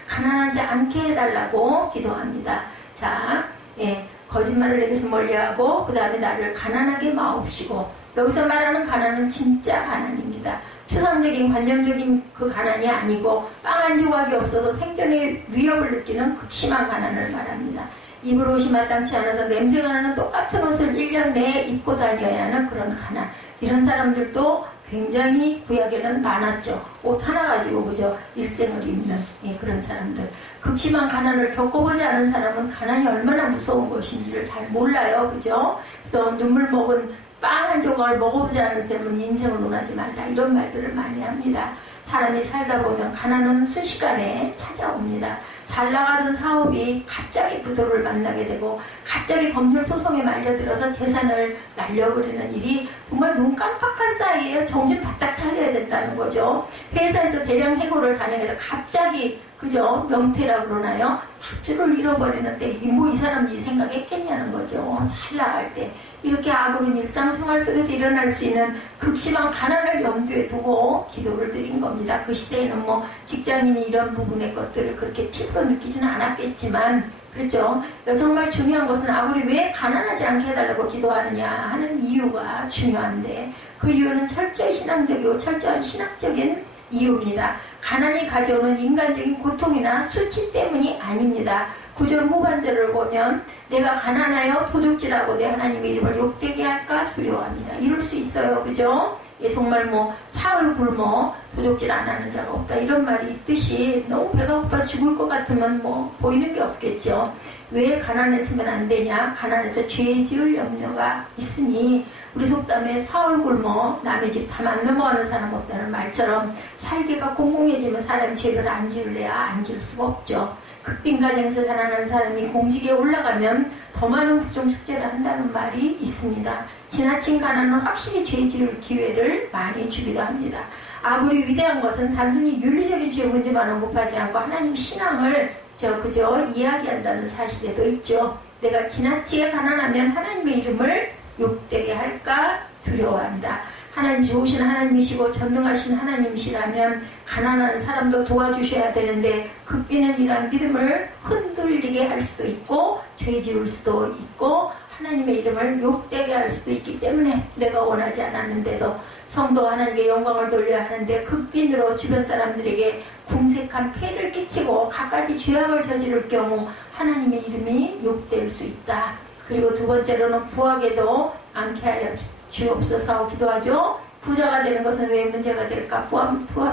가난하지 않게 해달라고 기도합니다. 자, 예, 거짓말을 내게서 멀리하고 그 다음에 나를 가난하게 마옵시고 여기서 말하는 가난은 진짜 가난입니다. 추상적인 관념적인 그 가난이 아니고 빵 한 조각이 없어도 생존의 위협을 느끼는 극심한 가난을 말합니다. 입을 옷이 마땅치 않아서 냄새가 나는 똑같은 옷을 1년 내에 입고 다녀야 하는 그런 가난. 이런 사람들도 굉장히 구약에는 많았죠. 옷 하나 가지고 그저 일생을 입는 그런 사람들. 극심한 가난을 겪어보지 않은 사람은 가난이 얼마나 무서운 것인지를 잘 몰라요. 그죠? 그래서 눈물 먹은 빵 한 조각을 먹어보지 않은 셈은 인생을 논하지 말라 이런 말들을 많이 합니다. 사람이 살다 보면 가난은 순식간에 찾아옵니다. 잘 나가던 사업이 갑자기 부도를 만나게 되고 갑자기 법률 소송에 말려들어서 재산을 날려버리는 일이 정말 눈 깜빡할 사이에 정신 바짝 차려야 된다는 거죠. 회사에서 대량 해고를 당해서 갑자기 그죠? 명퇴라고 그러나요? 밥줄을 잃어버리는데 뭐 이 사람이 이 생각했겠냐는 거죠. 잘 나갈 때. 이렇게 아굴은 일상생활 속에서 일어날 수 있는 극심한 가난을 염두에 두고 기도를 드린 겁니다. 그 시대에는 뭐 직장인이 이런 부분의 것들을 그렇게 피부로 느끼지는 않았겠지만 그렇죠. 정말 중요한 것은 아굴이 왜 가난하지 않게 해달라고 기도하느냐 하는 이유가 중요한데 그 이유는 철저히 신앙적이고 철저한 신학적인 이유입니다. 가난이 가져오는 인간적인 고통이나 수치 때문이 아닙니다. 9절 후반절을 보면 내가 가난하여 도둑질하고 내 하나님의 이름을 욕되게 할까 두려워합니다. 이럴 수 있어요. 그죠? 예, 정말 뭐 사흘 굶어 도둑질 안 하는 자가 없다 이런 말이 있듯이 너무 배가 고파 죽을 것 같으면 뭐 보이는 게 없겠죠. 왜 가난했으면 안 되냐? 가난해서 죄 지을 염려가 있으니 우리 속담에 사흘 굶어 남의 집 밥 안 넘어가는 사람 없다는 말처럼 살기가 공공해지면 사람이 죄를 안 지을래야 안 지을 수가 없죠. 극빈 가정에서 자라난 사람이 공직에 올라가면 더 많은 부정 축제를 한다는 말이 있습니다. 지나친 가난은 확실히 죄 지을 기회를 많이 주기도 합니다. 아무리 위대한 것은 단순히 윤리적인 죄 문제만은 못하지 않고 하나님 신앙을 그저 이야기한다는 사실에도 있죠. 내가 지나치게 가난하면 하나님의 이름을 욕되게 할까 두려워한다. 하나님 좋으신 하나님이시고 전능하신 하나님이시라면 가난한 사람도 도와주셔야 되는데 급비는 이런 믿음을 흔들리게 할 수도 있고 죄 지을 수도 있고 하나님의 이름을 욕되게 할 수도 있기 때문에 내가 원하지 않았는데도 성도 하나님께 영광을 돌려야 하는데 급빈으로 주변 사람들에게 궁색한 폐를 끼치고 갖가지 죄악을 저지를 경우 하나님의 이름이 욕될 수 있다. 그리고 두 번째로는 부하게도 않게 하여 주옵소서 기도하죠. 부자가 되는 것은 왜 문제가 될까?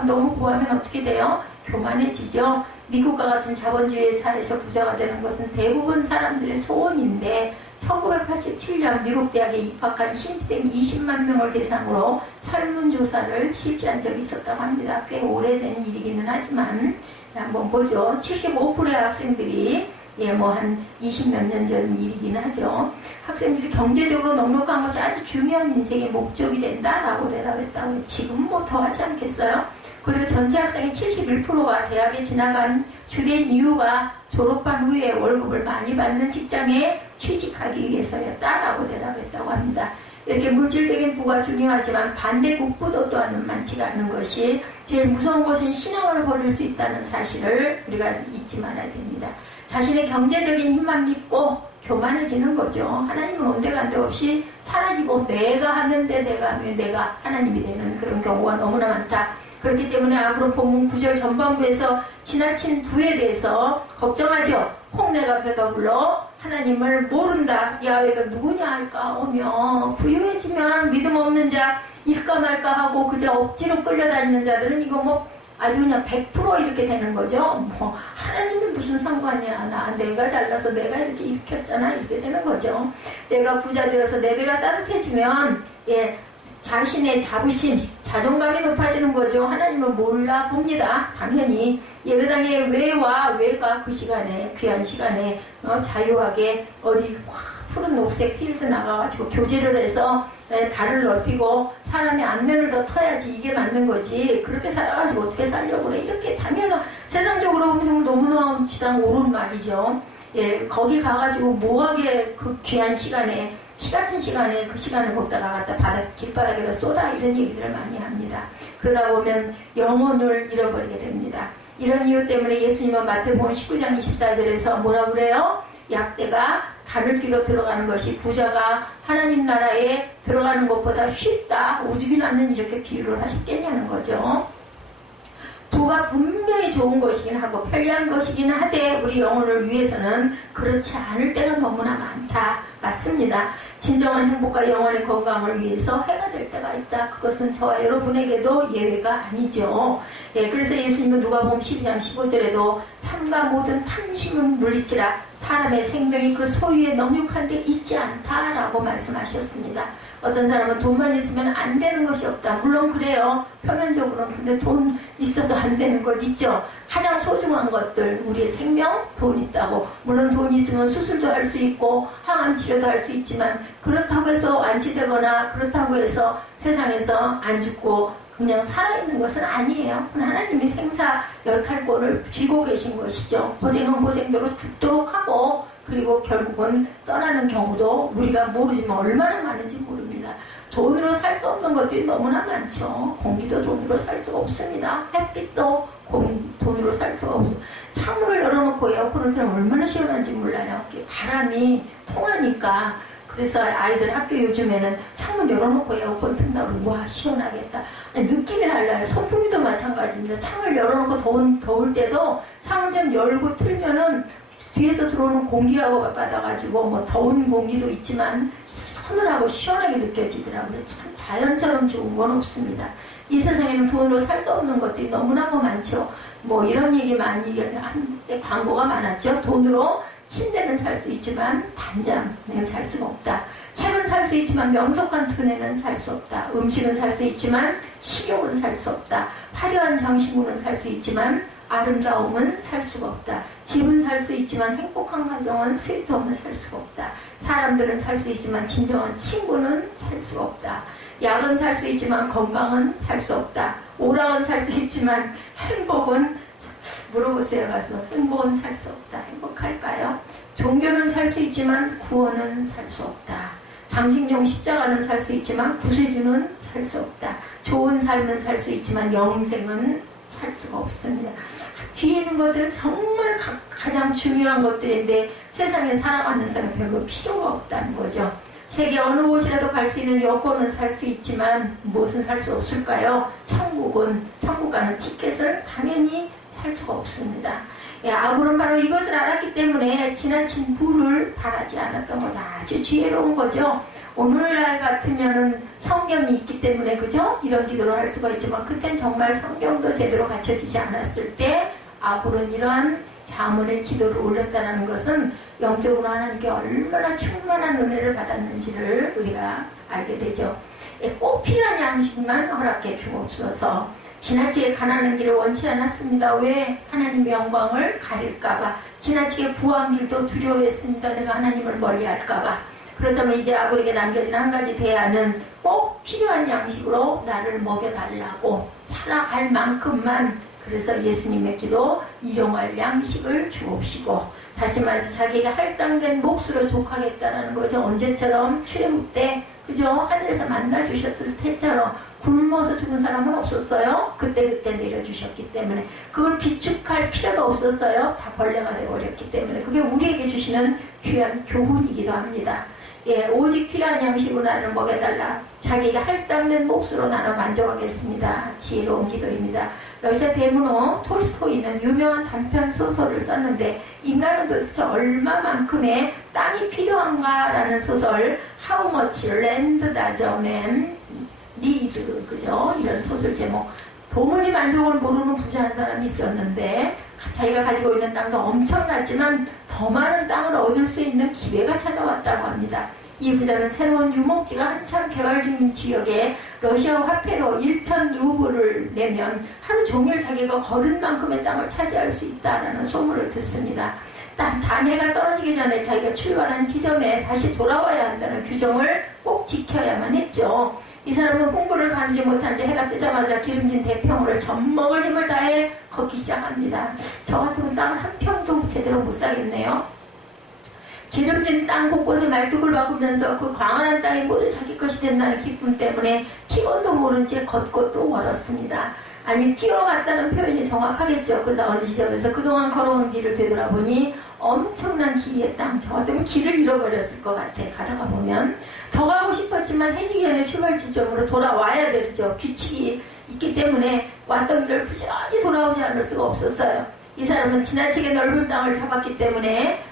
너무 부하면 어떻게 돼요? 교만해지죠. 미국과 같은 자본주의 사회에서 부자가 되는 것은 대부분 사람들의 소원인데 1987년 미국 대학에 입학한 신입생 20만 명을 대상으로 설문조사를 실시한 적이 있었다고 합니다. 꽤 오래된 일이기는 하지만 한번 보죠. 75%의 학생들이 한 20몇 년 전 일이긴 하죠. 학생들이 경제적으로 넉넉한 것이 아주 중요한 인생의 목적이 된다라고 대답했다고. 지금 더 하지 않겠어요? 그리고 전체 학생의 71%가 대학에 지나간 주된 이유가 졸업한 후에 월급을 많이 받는 직장에 취직하기 위해서였다라고 대답했다고 합니다. 이렇게 물질적인 부가 중요하지만 반대국부도 또한 많지가 않은 것이 제일 무서운 것은 신앙을 버릴 수 있다는 사실을 우리가 잊지 말아야 됩니다. 자신의 경제적인 힘만 믿고 교만해지는 거죠. 하나님은 온데간데 없이 사라지고 내가 하면 돼, 내가 하면 내가 하나님이 되는 그런 경우가 너무나 많다. 그렇기 때문에 앞으로 본문 9절 전반부에서 지나친 부에 대해서 걱정하죠. 홍내가 배가 불러 하나님을 모른다. 야훼가 누구냐 할까 오며 부유해지면 믿음 없는 자 일까 말까 하고 그저 억지로 끌려다니는 자들은 이거 아주 그냥 100% 이렇게 되는 거죠. 하나님이 무슨 상관이야. 내가 잘나서 내가 이렇게 일으켰잖아. 이렇게 되는 거죠. 내가 부자 되어서 내 배가 따뜻해지면 자신의 자부심, 자존감이 높아지는 거죠. 하나님을 몰라 봅니다. 당연히 예배당의 왜가 그 시간에 귀한 시간에 자유하게 어디 푸른 녹색 필드 나가가지고 교제를 해서 발을 넓히고 사람의 안면을 더 터야지 이게 맞는 거지. 그렇게 살아가지고 어떻게 살려고 그래. 이렇게 당연한 세상적으로 보면 너무나 지당 옳은 말이죠. 거기 가가지고 뭐하게 그 귀한 시간에 피 같은 시간에 그 시간을 먹다가 갖다 길바닥에다 쏟아 이런 얘기들을 많이 합니다. 그러다 보면 영혼을 잃어버리게 됩니다. 이런 이유 때문에 예수님은 마태복음 19장 24절에서 뭐라 그래요? 약대가 바늘귀로 들어가는 것이 부자가 하나님 나라에 들어가는 것보다 쉽다. 오죽이 않는 이렇게 비유를 하셨겠냐는 거죠. 부가 분명히 좋은 것이긴 하고 편리한 것이긴 하되 우리 영혼을 위해서는 그렇지 않을 때가 너무나 많다. 맞습니다. 진정한 행복과 영혼의 건강을 위해서 해가 될 때가 있다. 그것은 저와 여러분에게도 예외가 아니죠. 그래서 예수님은 누가복음 12장 15절에도 삶과 모든 탐심은 물리치라 사람의 생명이 그 소유에 넉넉한 데 있지 않다라고 말씀하셨습니다. 어떤 사람은 돈만 있으면 안 되는 것이 없다. 물론 그래요. 표면적으로는. 근데 돈 있어도 안 되는 것 있죠. 가장 소중한 것들, 우리의 생명, 돈 있다고. 물론 돈 있으면 수술도 할 수 있고 항암 치료도 할 수 있지만 그렇다고 해서 완치되거나 그렇다고 해서 세상에서 안 죽고 그냥 살아있는 것은 아니에요. 하나님이 생사 여탈권을 쥐고 계신 것이죠. 고생은 고생대로 죽도록 하고 그리고 결국은 떠나는 경우도 우리가 모르지만 얼마나 많은지 모릅니다. 돈으로 살 수 없는 것들이 너무나 많죠. 공기도 돈으로 살 수가 없습니다. 햇빛도 돈으로 살 수가 없어요. 창문을 열어놓고 에어컨을 틀면 얼마나 시원한지 몰라요. 바람이 통하니까. 그래서 아이들 학교 요즘에는 창문 열어놓고 에어컨 튼다고 와 시원하겠다. 느낌이 달라요. 선풍기도 마찬가지입니다. 창을 열어놓고 더울 때도 창을 좀 열고 틀면은 뒤에서 들어오는 공기하고 받아가지고 더운 공기도 있지만 서늘하고 시원하게 느껴지더라고요. 참 자연처럼 좋은 건 없습니다. 이 세상에는 돈으로 살 수 없는 것들이 너무나 많죠. 이런 얘기 많이 하는데 광고가 많았죠. 돈으로 침대는 살 수 있지만 단잠은 살 수가 없다. 책은 살 수 있지만 명석한 두뇌는 살 수 없다. 음식은 살 수 있지만 식욕은 살 수 없다. 화려한 장신구는 살 수 있지만 아름다움은 살 수가 없다. 집은 살 수 있지만 행복한 가정은 스위트홈은 살 수가 없다. 사람들은 살 수 있지만 진정한 친구는 살 수가 없다. 약은 살 수 있지만 건강은 살 수 없다. 오락은 살 수 있지만 행복은, 물어보세요. 가서 행복은 살 수 없다. 행복할까요? 종교는 살 수 있지만 구원은 살 수 없다. 장식용 십자가는 살 수 있지만 구세주는 살 수 없다. 좋은 삶은 살 수 있지만 영생은 살 수가 없습니다. 뒤에 있는 것들은 정말 가장 중요한 것들인데 세상에 살아가는 사람 별로 필요가 없다는 거죠. 세계 어느 곳이라도 갈 수 있는 여권은 살 수 있지만 무엇은 살 수 없을까요? 천국 가는 티켓은 당연히 살 수가 없습니다. 예, 아굴은 바로 이것을 알았기 때문에 지나친 부를 바라지 않았던 거죠. 아주 지혜로운 거죠. 오늘날 같으면은 성경이 있기 때문에, 그죠? 이런 기도를 할 수가 있지만, 그땐 정말 성경도 제대로 갖춰지지 않았을 때, 아굴은 이러한 자문의 기도를 올렸다는 것은 영적으로 하나님께 얼마나 충만한 은혜를 받았는지를 우리가 알게 되죠. 예, 꼭 필요한 양식만 허락해 주옵소서. 지나치게 가난한 길을 원치 않았습니다. 왜? 하나님의 영광을 가릴까봐. 지나치게 부한 길도 두려워했습니다. 내가 하나님을 멀리할까봐. 그렇다면 이제 아굴에게 남겨진 한 가지 대안은 꼭 필요한 양식으로 나를 먹여달라고, 살아갈 만큼만. 그래서 예수님의 기도, 일용할 양식을 주옵시고, 다시 말해서 자기에게 할당된 몫으로 족하겠다라는 거죠. 언제처럼? 출애굽 때, 그죠? 하늘에서 만나주셨을 때처럼 굶어서 죽은 사람은 없었어요. 그때 내려주셨기 때문에. 그걸 비축할 필요도 없었어요. 다 벌레가 되어버렸기 때문에. 그게 우리에게 주시는 귀한 교훈이기도 합니다. 예, 오직 필요한 양식으로 나를 먹여달라. 자기에게 할당된 몫으로 나는 만족하겠습니다. 지혜로운 기도입니다. 러시아 대문호 톨스토이는 유명한 단편 소설을 썼는데, 인간은 도대체 얼마만큼의 땅이 필요한가라는 소설, How much land does a man need? 그죠? 이런 소설 제목. 도무지 만족을 모르는 부자한 사람이 있었는데, 자기가 가지고 있는 땅도 엄청났지만 더 많은 땅을 얻을 수 있는 기회가 찾아왔다고 합니다. 이 부자는 새로운 유목지가 한참 개발 중인 지역에 러시아 화폐로 1,000루블을 내면 하루 종일 자기가 걸은 만큼의 땅을 차지할 수 있다라는 소문을 듣습니다. 단해가 떨어지기 전에 자기가 출발한 지점에 다시 돌아와야 한다는 규정을 꼭 지켜야만 했죠. 이 사람은 홍보를 가누지 못한 채 해가 뜨자마자 기름진 대평으로 젖먹을 힘을 다해 걷기 시작합니다. 저 같으면 땅을 한 평도 제대로 못 사겠네요. 기름진 땅 곳곳에 말뚝을 박으면서 그 광활한 땅이 모두 자기 것이 된다는 기쁨 때문에 피곤도 모른 채 걷고 또 멀었습니다. 아니, 뛰어갔다는 표현이 정확하겠죠. 그러다 어느 지점에서 그동안 걸어온 길을 되돌아보니 엄청난 길이의 땅. 저 같으면 길을 잃어버렸을 것 같아. 가다가 보면 더 가고 싶었지만 해지기 전에 출발 지점으로 돌아와야 되죠. 규칙이 있기 때문에 왔던 길을 부지런히 돌아오지 않을 수가 없었어요. 이 사람은 지나치게 넓은 땅을 잡았기 때문에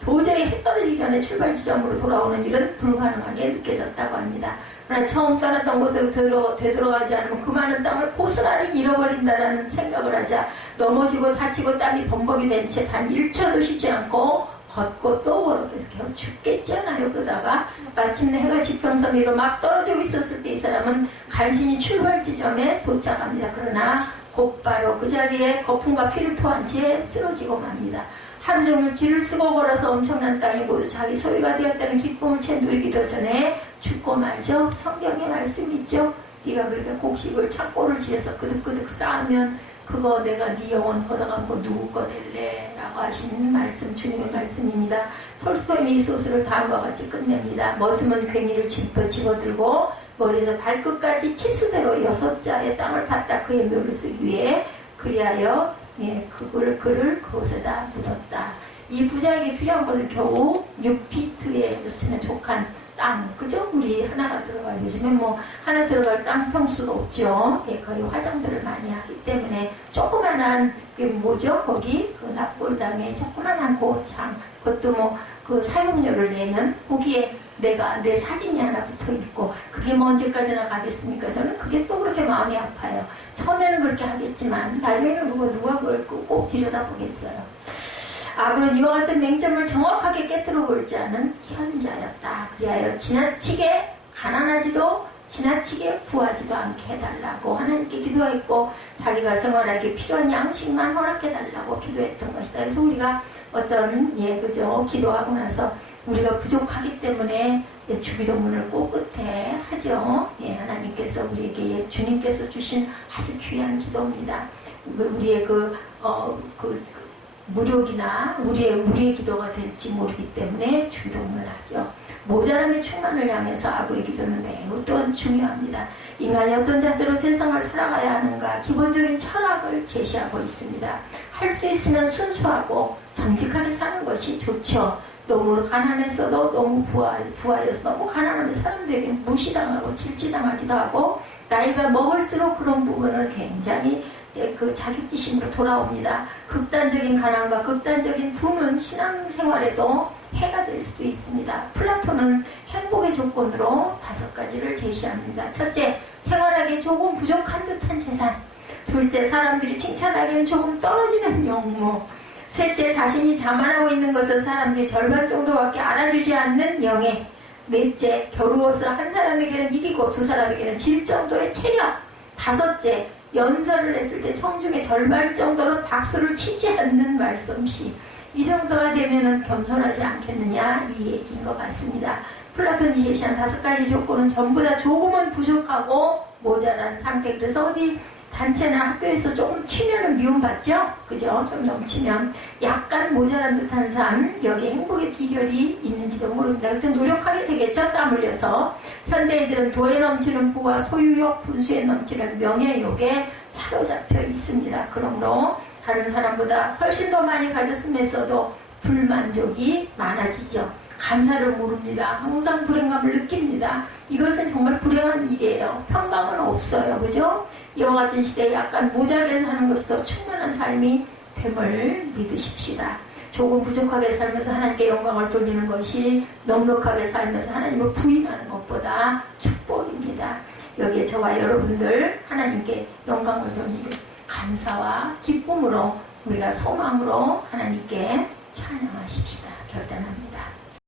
도저히 해 떨어지기 전에 출발 지점으로 돌아오는 일은 불가능하게 느껴졌다고 합니다. 그러나 처음 떠났던 곳으로 되돌아가지 않으면 그 많은 땅을 고스란히 잃어버린다는 생각을 하자 넘어지고 다치고 땀이 범벅이 된 채 단 1초도 쉬지 않고 걷고 또 걸어서 겨우 죽겠잖아요. 그러다가 마침내 해가 지평선 위로 막 떨어지고 있었을 때 이 사람은 간신히 출발 지점에 도착합니다. 그러나 곧바로 그 자리에 거품과 피를 토한 채 쓰러지고 맙니다. 하루 종일 길을 쓰고 걸어서 엄청난 땅이 모두 자기 소유가 되었다는 기쁨을 채 누리기도 전에 죽고 말죠. 성경의 말씀 있죠. 네가 그렇게 곡식을 창고를 지어서 그득그득 쌓으면 그거 내가 네 영혼 걷어가고 누구 거 될래? 라고 하신 말씀, 주님의 말씀입니다. 톨스토이는 이 소설을 다음과 같이 끝냅니다. 머슴은 괭이를 집어들고 머리에서 발끝까지 치수대로 6자의 땅을 받다 그의 묘를 쓰기 위해 그리하여 그를 그곳에다 묻었다. 이 부자에게 필요한 것은 겨우 6피트에 쓰는 족한 땅, 그죠? 우리 하나가 들어갈, 요즘에 하나 들어갈 땅 평수가 없죠. 거의 화장들을 많이 하기 때문에 조그만한 거기 그 납골당에 조그만한 고창, 그것도 그 사용료를 내는 거기에 내 사진이 하나 붙어 있고, 그게 언제까지나 가겠습니까? 저는 그게 또 그렇게 마음이 아파요. 처음에는 그렇게 하겠지만 나중에는 누가 그걸 꼭 들여다보겠어요. 아굴은 이와 같은 맹점을 정확하게 깨뜨려 볼 줄 아는 현자였다. 그리하여 지나치게 가난하지도 지나치게 부하지도 않게 해달라고 하나님께 기도했고, 자기가 생활하기 필요한 양식만 허락해달라고 기도했던 것이다. 그래서 우리가 어떤 그죠? 기도하고 나서 우리가 부족하기 때문에 주기도문을 꼭 끝에 하죠. 예, 하나님께서 우리에게 주님께서 주신 아주 귀한 기도입니다. 우리의 무력이나 우리의 기도가 될지 모르기 때문에 주기도문을 하죠. 모자람의 충만을 향해서 아구의 기도는 매우 또한 중요합니다. 인간이 어떤 자세로 세상을 살아가야 하는가 기본적인 철학을 제시하고 있습니다. 할 수 있으면 순수하고 정직하게 사는 것이 좋죠. 너무 가난해서도 너무 부하여서 너무 가난하면 사람들에게 무시당하고 질지당하기도 하고 나이가 먹을수록 그런 부분은 굉장히 자격지심으로 돌아옵니다. 극단적인 가난과 극단적인 부는 신앙생활에도 해가 될 수 있습니다. 플라톤은 행복의 조건으로 5가지를 제시합니다. 첫째, 생활하기에 조금 부족한 듯한 재산. 둘째, 사람들이 칭찬하기에는 조금 떨어지는 영모. 셋째, 자신이 자만하고 있는 것을 사람들이 절반 정도밖에 알아주지 않는 명예. 넷째, 겨루어서 한 사람에게는 이기고 두 사람에게는 질 정도의 체력. 다섯째, 연설을 했을 때 청중의 절반 정도는 박수를 치지 않는 말솜씨. 이 정도가 되면은 겸손하지 않겠느냐 이 얘기인 것 같습니다. 플라톤이 제시한 5가지 조건은 전부 다 조금은 부족하고 모자란 상태. 그래서 어디 단체나 학교에서 조금 튀면은 미움받죠? 그죠? 좀 넘치면 약간 모자란 듯한 삶, 여기 행복의 비결이 있는지도 모릅니다. 그때 노력하게 되겠죠? 땀 흘려서. 현대인들은 도에 넘치는 부와 소유욕, 분수에 넘치는 명예욕에 사로잡혀 있습니다. 그러므로 다른 사람보다 훨씬 더 많이 가졌으면서도 불만족이 많아지죠. 감사를 모릅니다. 항상 불행감을 느낍니다. 이것은 정말 불행한 일이에요. 평강은 없어요. 그죠? 이와 같은 시대에 약간 모자라게 사는 것이 더 충만한 삶이 됨을 믿으십시다. 조금 부족하게 살면서 하나님께 영광을 돌리는 것이 넉넉하게 살면서 하나님을 부인하는 것보다 축복입니다. 여기에 저와 여러분들 하나님께 영광을 돌리는 감사와 기쁨으로 우리가 소망으로 하나님께 찬양하십시다. 결단합니다.